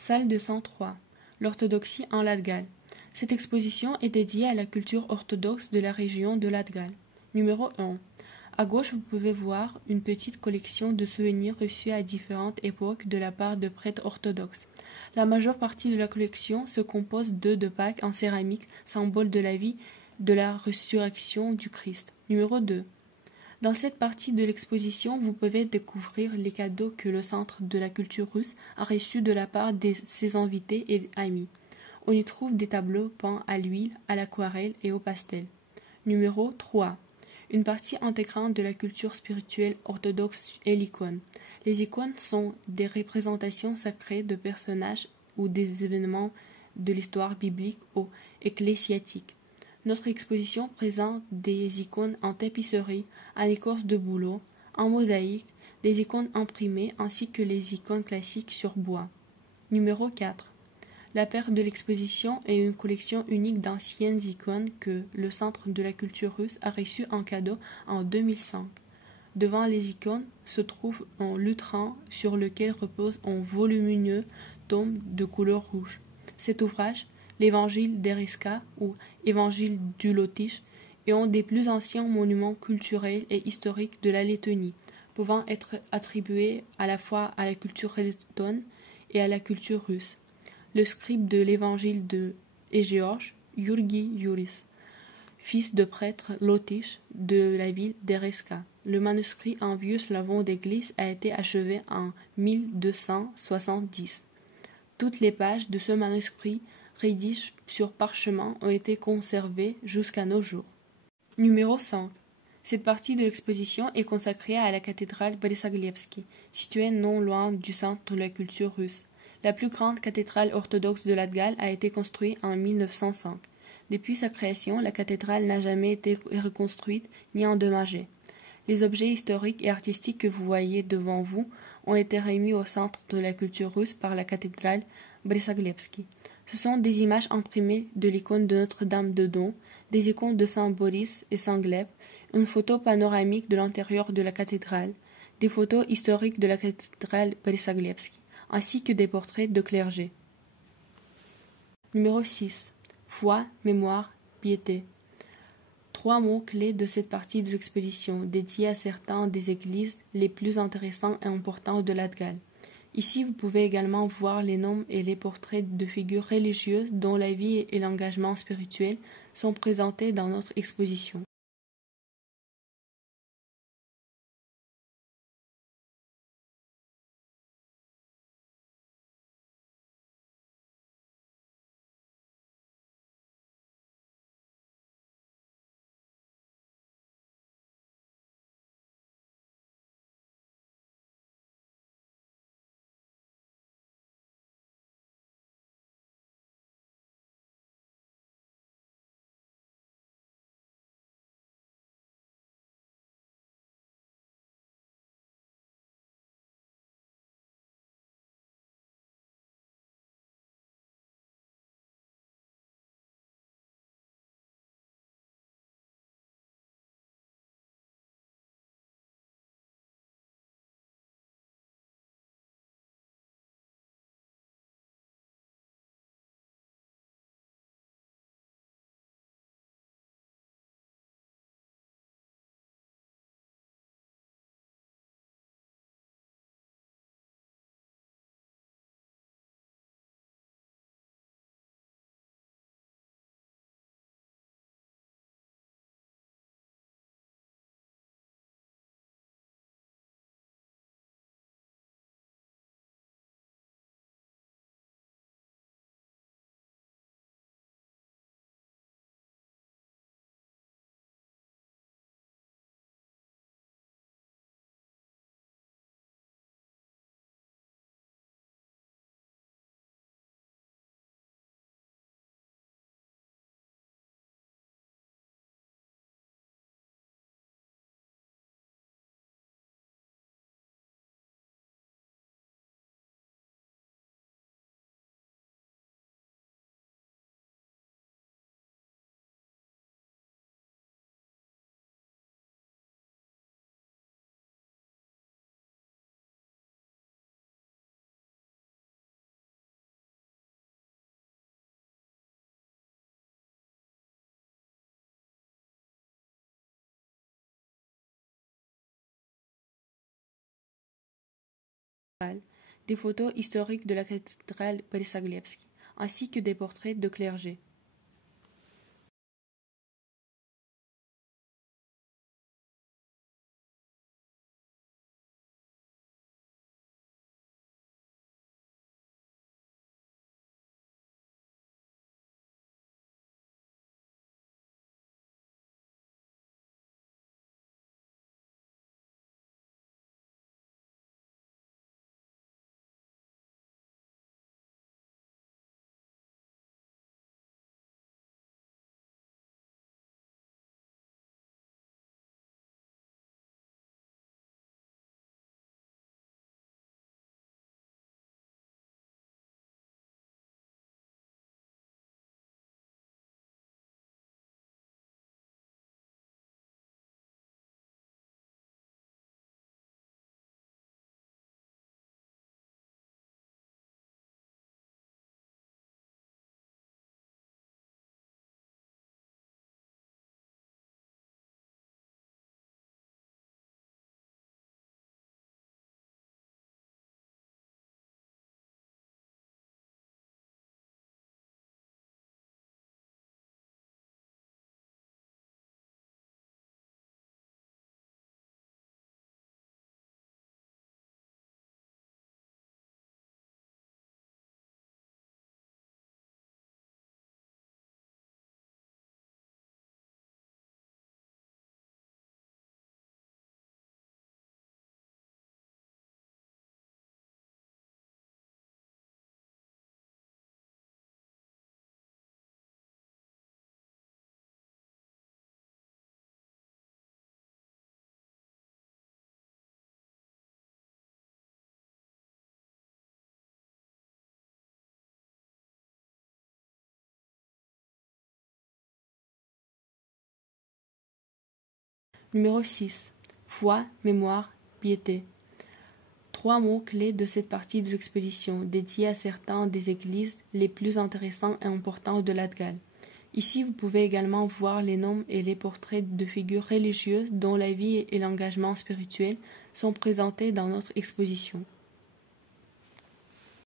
Salle 203. L'orthodoxie en Latvie. Cette exposition est dédiée à la culture orthodoxe de la région de Latvie. Numéro 1. À gauche, vous pouvez voir une petite collection de souvenirs reçus à différentes époques de la part de prêtres orthodoxes. La majeure partie de la collection se compose d'œufs de Pâques en céramique, symbole de la vie de la résurrection du Christ. Numéro 2. Dans cette partie de l'exposition, vous pouvez découvrir les cadeaux que le Centre de la culture russe a reçus de la part de ses invités et amis. On y trouve des tableaux peints à l'huile, à l'aquarelle et au pastel. Numéro 3. Une partie intégrante de la culture spirituelle orthodoxe est l'icône. Les icônes sont des représentations sacrées de personnages ou des événements de l'histoire biblique ou ecclésiastique. Notre exposition présente des icônes en tapisserie, en écorce de bouleau, en mosaïque, des icônes imprimées ainsi que les icônes classiques sur bois. Numéro 4. La paire de l'exposition est une collection unique d'anciennes icônes que le Centre de la culture russe a reçues en cadeau en 2005. Devant les icônes se trouve un lutrin sur lequel repose un volumineux tome de couleur rouge. Cet ouvrage, l'Évangile d'Ereska ou Évangile du Lotyche, est un des plus anciens monuments culturels et historiques de la Lettonie, pouvant être attribué à la fois à la culture lettonne et à la culture russe. Le scribe de l'Évangile est George Yurgi Juris, fils de prêtre lotyche de la ville d'Ereska. Le manuscrit en vieux slavon d'église a été achevé en 1270. Toutes les pages de ce manuscrit rédigées sur parchemin ont été conservées jusqu'à nos jours. Numéro 5. Cette partie de l'exposition est consacrée à la cathédrale Borissaglebski, située non loin du centre de la culture russe. La plus grande cathédrale orthodoxe de Latvie a été construite en 1905. Depuis sa création, la cathédrale n'a jamais été reconstruite ni endommagée. Les objets historiques et artistiques que vous voyez devant vous ont été remis au centre de la culture russe par la cathédrale Borissaglebski. Ce sont des images imprimées de l'icône de Notre-Dame de Don, des icônes de Saint Boris et Saint Gleb, une photo panoramique de l'intérieur de la cathédrale, des photos historiques de la cathédrale Borissaglebski, ainsi que des portraits de clergé. Numéro 6. Foi, mémoire, piété. 3 mots clés de cette partie de l'exposition, dédiée à certains des églises les plus intéressants et importants de Latvie. Ici, vous pouvez également voir les noms et les portraits de figures religieuses dont la vie et l'engagement spirituel sont présentés dans notre exposition. des photos historiques de la cathédrale Borissaglebski, ainsi que des portraits de clergé. Numéro 6. Foi, mémoire, piété. 3 mots clés de cette partie de l'exposition, dédiés à certains des églises les plus intéressants et importants de Latgale. Ici, vous pouvez également voir les noms et les portraits de figures religieuses dont la vie et l'engagement spirituel sont présentés dans notre exposition.